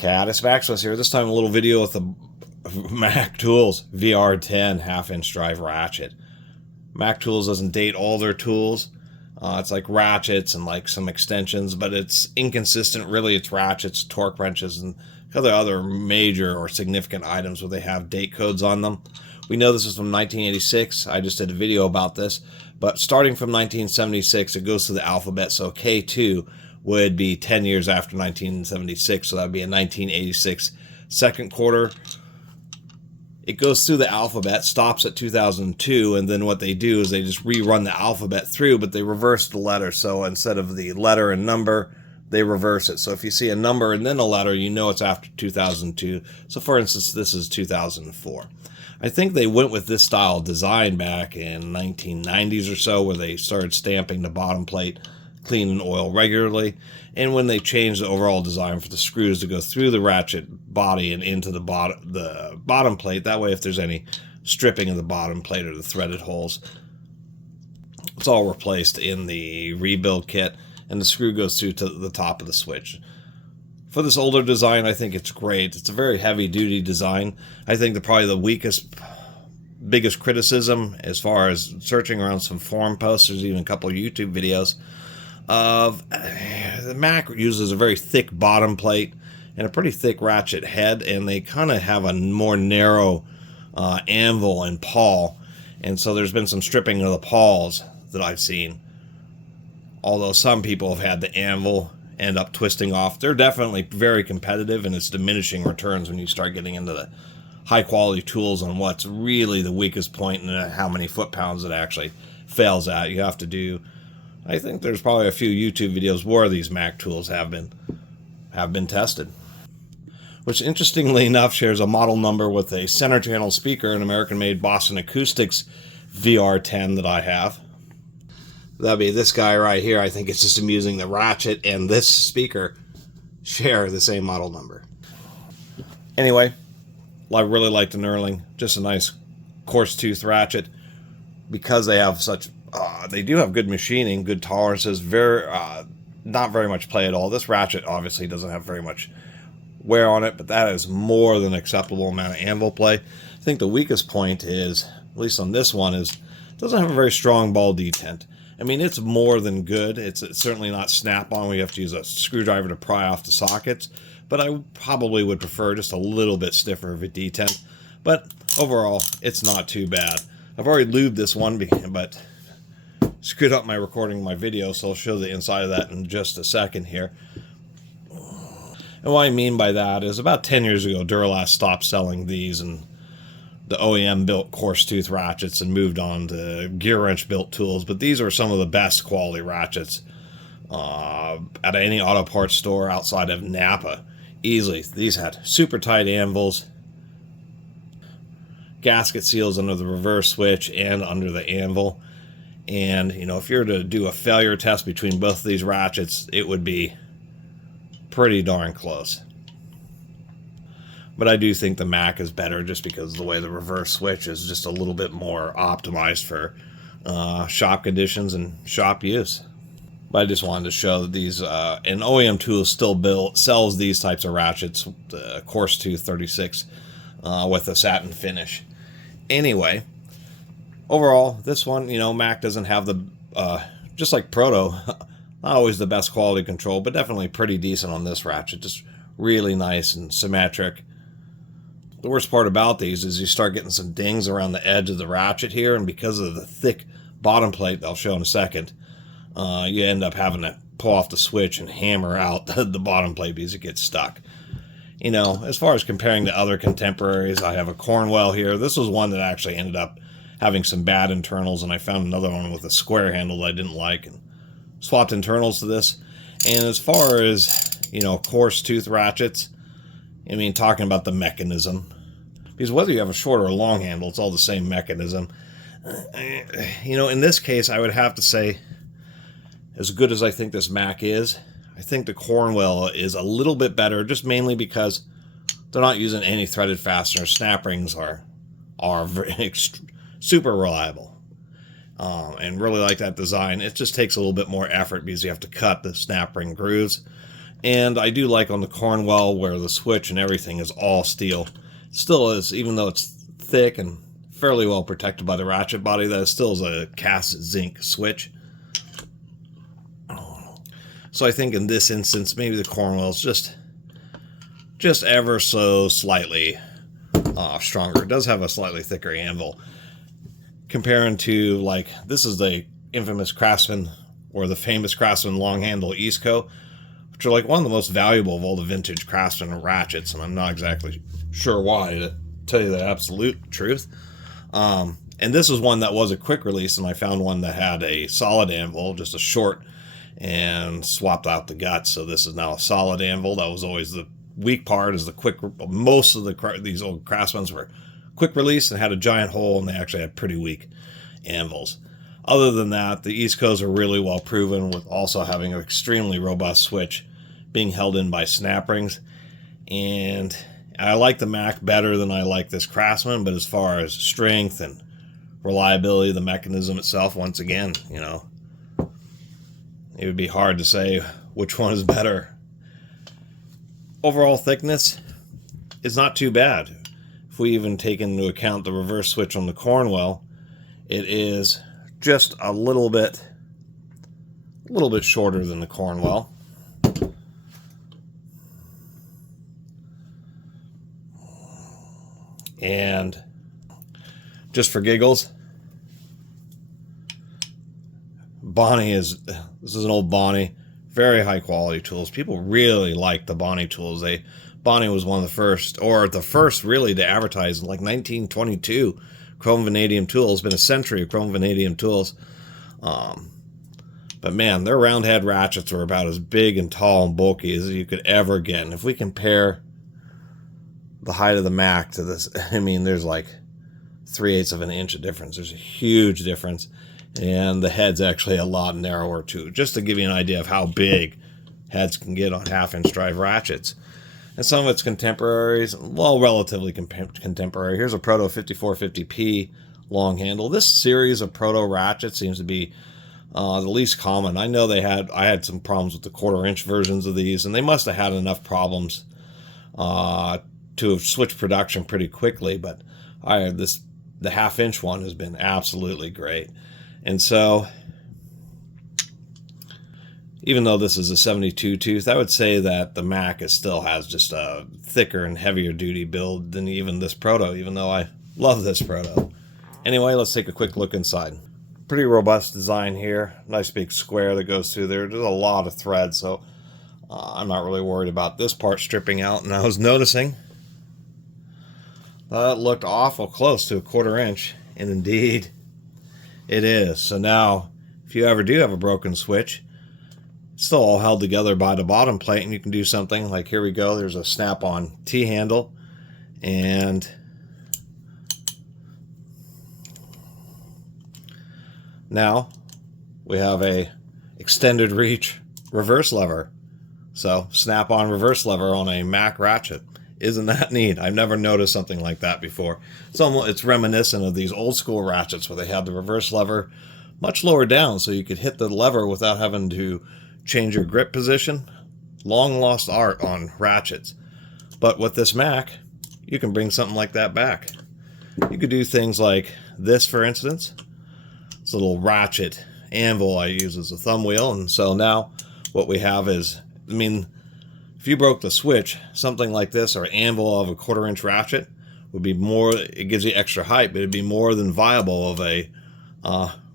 Catus, Maximus here. This time a little video with the Mac Tools VR10 half-inch drive ratchet. Mac Tools doesn't date all their tools. It's like ratchets and like some extensions, but it's inconsistent. Really, it's ratchets, torque wrenches, and other major or significant items where they have date codes on them. We know this is from 1986. I just did a video about this. But starting from 1976, it goes through the alphabet. So K2 would be 10 years after 1976. So that would be a 1986 second quarter. It goes through the alphabet, stops at 2002, and then what they do is they just rerun the alphabet through, but they reverse the letter. So instead of the letter and number, they reverse it. So if you see a number and then a letter, you know it's after 2002. So for instance, this is 2004. I think they went with this style of design back in 1990s or so, where they started stamping the bottom plate clean and oil regularly. And when they changed the overall design for the screws to go through the ratchet body and into the bottom plate, that way if there's any stripping of the bottom plate or the threaded holes, it's all replaced in the rebuild kit, and the screw goes through to the top of the switch. For this older design, I think it's great. It's a very heavy-duty design. I think probably the biggest criticism, as far as searching around some forum posts, there's even a couple of YouTube videos, of the Mac uses a very thick bottom plate and a pretty thick ratchet head, and they kind of have a more narrow anvil and pawl, and so there's been some stripping of the pawls that I've seen. Although some people have had the anvil end up twisting off. They're definitely very competitive, and it's diminishing returns when you start getting into the high quality tools on what's really the weakest point and how many foot-pounds it actually fails at. You have to do, I think there's probably a few YouTube videos where these Mac tools have been tested. Which, interestingly enough, shares a model number with a center channel speaker, an American-made Boston Acoustics VR10 that I have. That'd be this guy right here. I think it's just amusing. The ratchet and this speaker share the same model number. Anyway, I really like the knurling. Just a nice coarse tooth ratchet. Because they have such, they do have good machining, good tolerances, not very much play at all. This ratchet obviously doesn't have very much wear on it, but that is more than acceptable amount of anvil play. I think the weakest point is, at least on this one, is it doesn't have a very strong ball detent. I mean, it's more than good. It's certainly not snap-on where you have to use a screwdriver to pry off the sockets, but I probably would prefer just a little bit stiffer of a detent. But overall, it's not too bad. I've already lubed this one, but screwed up my recording of my video, so I'll show the inside of that in just a second here. And what I mean by that is about 10 years ago, Duralast stopped selling these, and the OEM built coarse tooth ratchets and moved on to gear wrench built tools. But these are some of the best quality ratchets at any auto parts store outside of Napa. Easily. These had super tight anvils, gasket seals under the reverse switch and under the anvil. And, you know, if you were to do a failure test between both of these ratchets, it would be pretty darn close. But I do think the Mac is better just because of the way the reverse switch is just a little bit more optimized for shop conditions and shop use. But I just wanted to show that these, and OEM Tools still sells these types of ratchets, the coarse tooth 36 with a satin finish. Anyway, overall, this one, you know, Mac doesn't have the, just like Proto, not always the best quality control, but definitely pretty decent on this ratchet. Just really nice and symmetric. The worst part about these is you start getting some dings around the edge of the ratchet here, and because of the thick bottom plate I'll show in a second, you end up having to pull off the switch and hammer out the bottom plate because it gets stuck. You know, as far as comparing to other contemporaries, I have a Cornwell here. This was one that actually ended up having some bad internals, and I found another one with a square handle that I didn't like and swapped internals to this. And as far as, you know, coarse tooth ratchets, I mean, talking about the mechanism, because whether you have a short or a long handle, it's all the same mechanism. You know, in this case, I would have to say, as good as I think this Mac is, I think the Cornwell is a little bit better, just mainly because they're not using any threaded fastener. Snap rings are super reliable. And really like that design. It just takes a little bit more effort because you have to cut the snap ring grooves. And I do like on the Cornwell where the switch and everything is all steel. It still is, even though it's thick and fairly well protected by the ratchet body, that still is a cast zinc switch. So I think in this instance, maybe the Cornwell is just ever so slightly stronger. It does have a slightly thicker anvil. Comparing to, like, this is the infamous Craftsman, or the famous Craftsman long handle Eastco, which are like one of the most valuable of all the vintage Craftsman ratchets, and I'm not exactly sure why, to tell you the absolute truth. And this is one that was a quick release, and I found one that had a solid anvil, just a short, and swapped out the guts. So this is now a solid anvil. That was always the weak part, is the quick. Most of these old Craftsmans were quick release and had a giant hole, and they actually had pretty weak anvils. Other than that, the Eastcos are really well proven, with also having an extremely robust switch being held in by snap rings. And I like the Mac better than I like this Craftsman, but as far as strength and reliability, the mechanism itself, once again, you know, it would be hard to say which one is better. Overall thickness is not too bad. If we even take into account the reverse switch on the Cornwell, it is just a little bit shorter than the Cornwell. And just for giggles, this is an old Bonnie, very high quality tools. People really like the Bonnie tools. Bonnie was one of the first, or the first really, to advertise in like 1922. Chrome vanadium tools. It's been a century of chrome vanadium tools. But man, their round head ratchets were about as big and tall and bulky as you could ever get. And if we compare the height of the Mac to this, I mean, there's like 3/8 of an inch of difference. There's a huge difference. And the head's actually a lot narrower too, just to give you an idea of how big heads can get on half-inch drive ratchets. And some of its contemporaries, well, relatively contemporary. Here's a Proto 5450P long handle. This series of Proto ratchets seems to be the least common. I know I had some problems with the 1/4-inch versions of these, and they must have had enough problems to have switched production pretty quickly, but the half-inch one has been absolutely great. And so, even though this is a 72 tooth, I would say that the Mac still has just a thicker and heavier duty build than even this Proto, even though I love this Proto. Anyway, let's take a quick look inside. Pretty robust design here. Nice big square that goes through there. There's a lot of thread, so I'm not really worried about this part stripping out. And I was noticing that looked awful close to a 1/4-inch, and indeed it is. So now, if you ever do have a broken switch, it's still all held together by the bottom plate, and you can do something like, here we go, there's a snap-on T-handle, and now we have a extended reach reverse lever. So snap-on reverse lever on a Mac ratchet. Isn't that neat? I've never noticed something like that before. It's reminiscent of these old school ratchets where they had the reverse lever much lower down so you could hit the lever without having to change your grip position. Long lost art on ratchets. But with this Mac, you can bring something like that back. You could do things like this, for instance. This little ratchet anvil I use as a thumb wheel. And so now what we have is, I mean, if you broke the switch, something like this, or an anvil of a 1/4-inch ratchet, would be more, it gives you extra height, but it'd be more than viable of a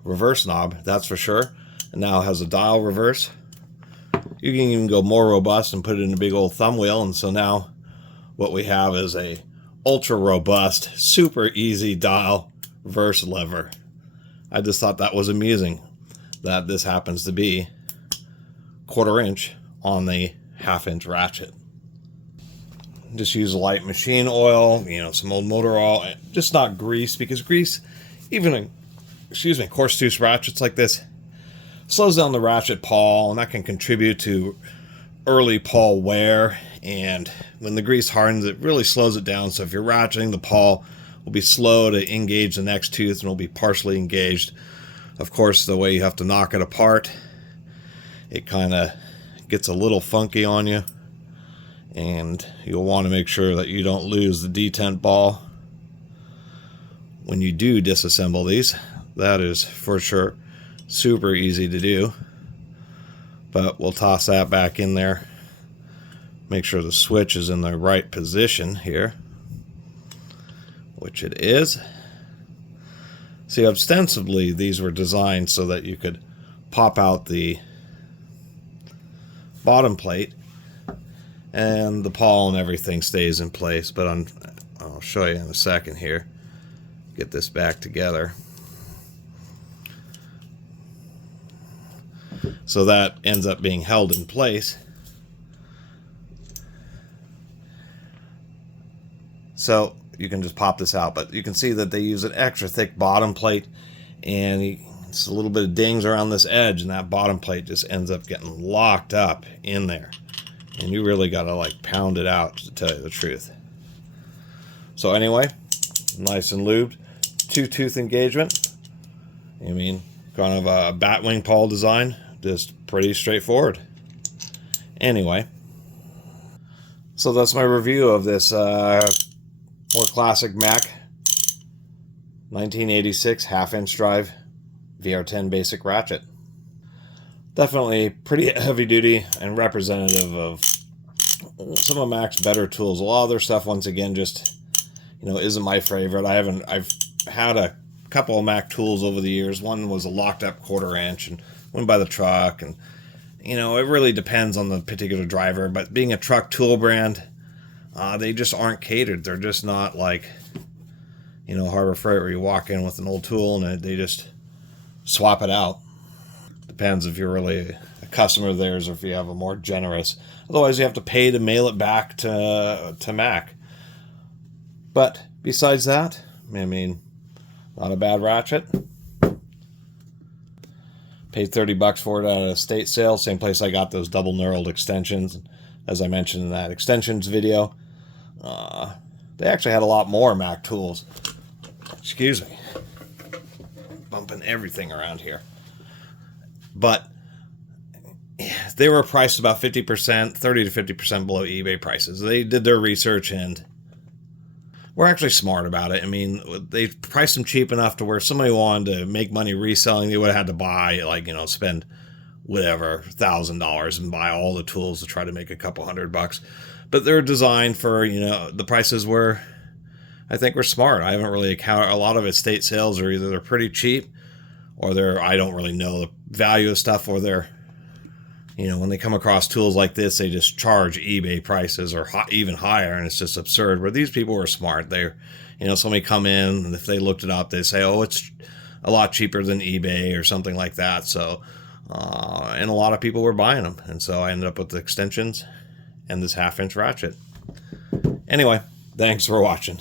reverse knob, that's for sure. And now it has a dial reverse. You can even go more robust and put it in a big old thumb wheel. And so now what we have is a ultra robust, super easy dial reverse lever. I just thought that was amusing that this happens to be 1/4-inch on the half-inch ratchet. Just use light machine oil, some old motor oil, just not grease, because grease, even in coarse tooth ratchets like this, slows down the ratchet pawl, and that can contribute to early pawl wear. And when the grease hardens, it really slows it down. So if you're ratcheting, the pawl will be slow to engage the next tooth, and will be partially engaged. Of course, the way you have to knock it apart, it kind of gets a little funky on you, and you'll want to make sure that you don't lose the detent ball when you do disassemble these. That is for sure super easy to do, but we'll toss that back in there. Make sure the switch is in the right position here, which it is. See, ostensibly these were designed so that you could pop out the bottom plate and the pawl and everything stays in place, but I'll show you in a second here. Get this back together. So that ends up being held in place. So you can just pop this out, but you can see that they use an extra thick bottom plate, and it's a little bit of dings around this edge, and that bottom plate just ends up getting locked up in there, and you really got to like pound it out, to tell you the truth. So anyway, nice and lubed, 2-tooth engagement. I mean, kind of a batwing pawl design, just pretty straightforward. Anyway, so that's my review of this more classic Mac 1986 half-inch drive VR10 basic ratchet. Definitely pretty heavy duty and representative of some of Mac's better tools. A lot of their stuff, once again, just, you know, isn't my favorite. I've had a couple of Mac tools over the years. One was a locked up 1/4 inch and went by the truck, and you know, it really depends on the particular driver, but being a truck tool brand, they just aren't catered. They're just not like, you know, Harbor Freight, where you walk in with an old tool and they just swap it out. Depends if you're really a customer of theirs or if you have a more generous. Otherwise, you have to pay to mail it back to Mac. But besides that, I mean, not a bad ratchet. Paid $30 for it at a estate sale. Same place I got those double knurled extensions, as I mentioned in that extensions video. They actually had a lot more Mac tools. Excuse me. Bumping everything around here. But they were priced about 50%, 30 to 50% below eBay prices. They did their research and were actually smart about it. I mean, they priced them cheap enough to where somebody wanted to make money reselling, they would have had to buy, like, you know, spend whatever, $1,000 and buy all the tools to try to make a couple $100. But they're designed for, you know, the prices were, I think, were smart. I haven't really accounted, a lot of estate sales are either they're pretty cheap or they're, I don't really know the value of stuff, or they're, you know, when they come across tools like this, they just charge eBay prices or even higher, and it's just absurd. Where these people were smart. They're, you know, somebody come in, and if they looked it up, they say, oh, it's a lot cheaper than eBay or something like that. So, and a lot of people were buying them. And so I ended up with the extensions and this half-inch ratchet. Anyway, thanks for watching.